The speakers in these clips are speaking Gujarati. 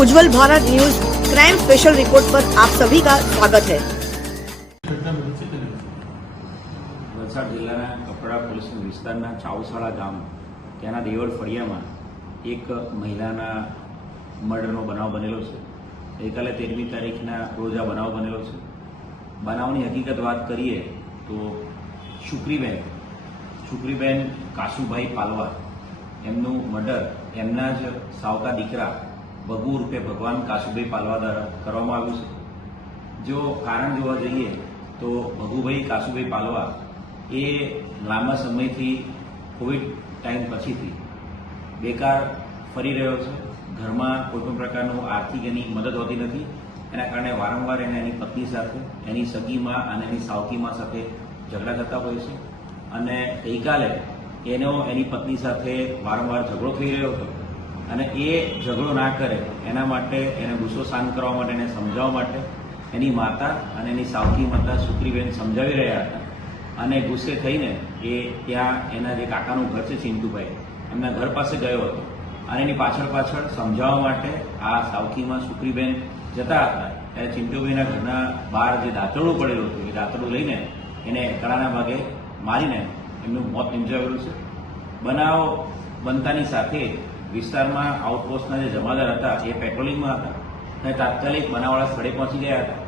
उज्जवल Bharat news crime special report पर आप सभी का स्वागत है। વલસાડ જિલ્લાના કપડા પોલીસ વિસ્તારના ચાઉસાળા ગામ ત્યાંના દેવળ ફળિયામાં એક મહિલાના મર્ડરનો બનાવ બનેલો છે। ગઈકાલે 13મી તારીખના રોજ આ બનાવ બનેલો છે। બનાવની હકીકત વાત કરીએ તો શુક્રીબેન કાશુભાઈ પાલવા એમનું મર્ડર એમના જ સાવકા દીકરા ભગુ રૂપે ભગવાન કાશુભાઈ પાલવા દ્વારા કરવામાં આવ્યું છે। જો કારણ જોવા જઈએ તો ભગુભાઈ કાશુભાઈ પાલવા એ લાંબા સમયથી કોવિડ ટાઈમ પછીથી બેકાર ફરી રહ્યો છે। ઘરમાં કોઈપણ પ્રકારનું આર્થિક એની મદદ હોતી નથી, એના કારણે વારંવાર એને એની પત્ની સાથે, એની સગીમાં અને એની સાવકીમાં સાથે ઝઘડા થતા હોય છે। અને ગઈકાલે એની પત્ની સાથે વારંવાર ઝઘડો થઈ રહ્યો હતો અને એ ઝઘડો ના કરે એના માટે એને ગુસ્સો શાંત કરવા માટે, એને સમજાવવા માટે એની માતા અને એની સાવકી માતા શુક્રીબેન સમજાવી રહ્યા હતા અને ગુસ્સે થઈને એ ત્યાં એના જે કાકાનું ઘર છે ચિંટુભાઈ, એમના ઘર પાસે ગયો હતો અને એની પાછળ સમજાવવા માટે આ સાવકીમાં શુક્રીબેન જતા હતા ત્યારે ચિંટુભાઈના ઘરના બહાર જે દાંતરડું પડેલું હતું એ દાંતરડું લઈને એને ગળાના ભાગે મારીને એમનું મોત નિપજાવેલું છે। બનાવ બનતાની સાથે વિસ્તારમાં આઉટપોસ્ટના જે જમાદાર હતા એ પેટ્રોલિંગમાં હતા અને તાત્કાલિક બનાવવાળા સ્થળે પહોંચી ગયા હતા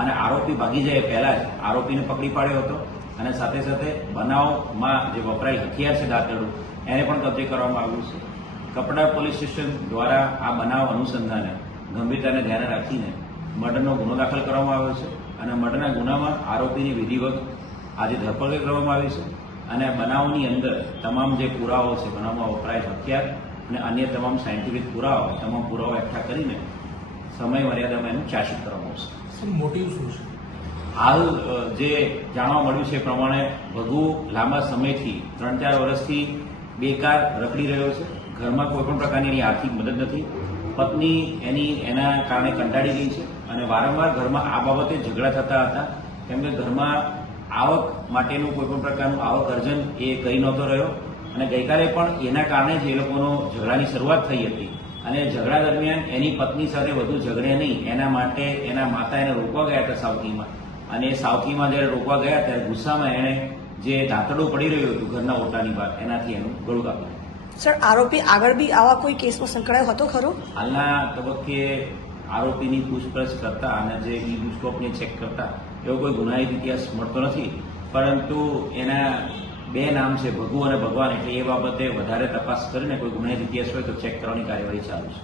અને આરોપી ભાગી જાય પહેલા જ આરોપીને પકડી પાડ્યો હતો અને સાથે સાથે બનાવમાં જે વપરાયેલ હથિયાર છે દાંતરડું એને પણ કબજે કરવામાં આવ્યું છે। કપડા પોલીસ સ્ટેશન દ્વારા આ બનાવ અનુસંધાને ગંભીરતાને ધ્યાને રાખીને મર્ડરનો ગુનો દાખલ કરવામાં આવ્યો છે અને મર્ડરના ગુનામાં આરોપીની વિધિવત આજે ધરપકડ કરવામાં આવી છે અને બનાવની અંદર તમામ જે પુરાવાઓ છે, બનાવમાં વપરાયેલ હથિયાર અને અન્ય તમામ સાયન્ટિફિક પુરાવા, તમામ પુરાવા એકઠા કરીને સમય મર્યાદામાં એનું ચાર્જશીટ કરવામાં આવશે। મોટિવ શું છે? હાલ જે જાણવા મળ્યું છે એ પ્રમાણે ભગુ લાંબા સમયથી 3-4 વર્ષથી બેકાર રખડી રહ્યો છે। ઘરમાં કોઈ પણ પ્રકારની એની આર્થિક મદદ નથી, પત્ની એના કારણે કંટાળી ગઈ છે અને વારંવાર ઘરમાં આ બાબતે ઝઘડા થતા હતા કેમ કે ઘરમાં આવક માટેનું કોઈ પણ પ્રકારનું આવક અર્જન એ કરી નહોતો રહ્યો અને ગઈકાલે પણ એના કારણે જ એ લોકોનો ઝઘડાની શરૂઆત થઈ હતી અને ઝઘડા દરમિયાન એની પત્ની સાથે વધુ ઝઘડે નહીં એના માટે એના માતા એને રોકવા ગયા હતા સાવકીમાં અને એ સાવકીમાં જ્યારે રોકવા ગયા ત્યારે ગુસ્સામાં એણે જે દાંતરડું પડી રહ્યું હતું ઘરના ઓટાની બહાર એનાથી એનું ગળું કાપ્યું। સર, આરોપી આગળ બી આવા કોઈ કેસમાં સંકળાયો હતો ખરો? હાલના તબક્કે આરોપીની પૂછપરછ કરતા અને જે ઈ-બુસ્કોપને ચેક કરતા એવો કોઈ ગુનાહિત ઇતિહાસ મળતો નથી, પરંતુ એના 2 નામ છે ભગુ અને ભગવાન, એટલે એ બાબતે વધારે તપાસ કરીને કોઈ ગુનાહિત ઇતિહાસ હોય તો ચેક કરવાની કાર્યવાહી ચાલુ છે।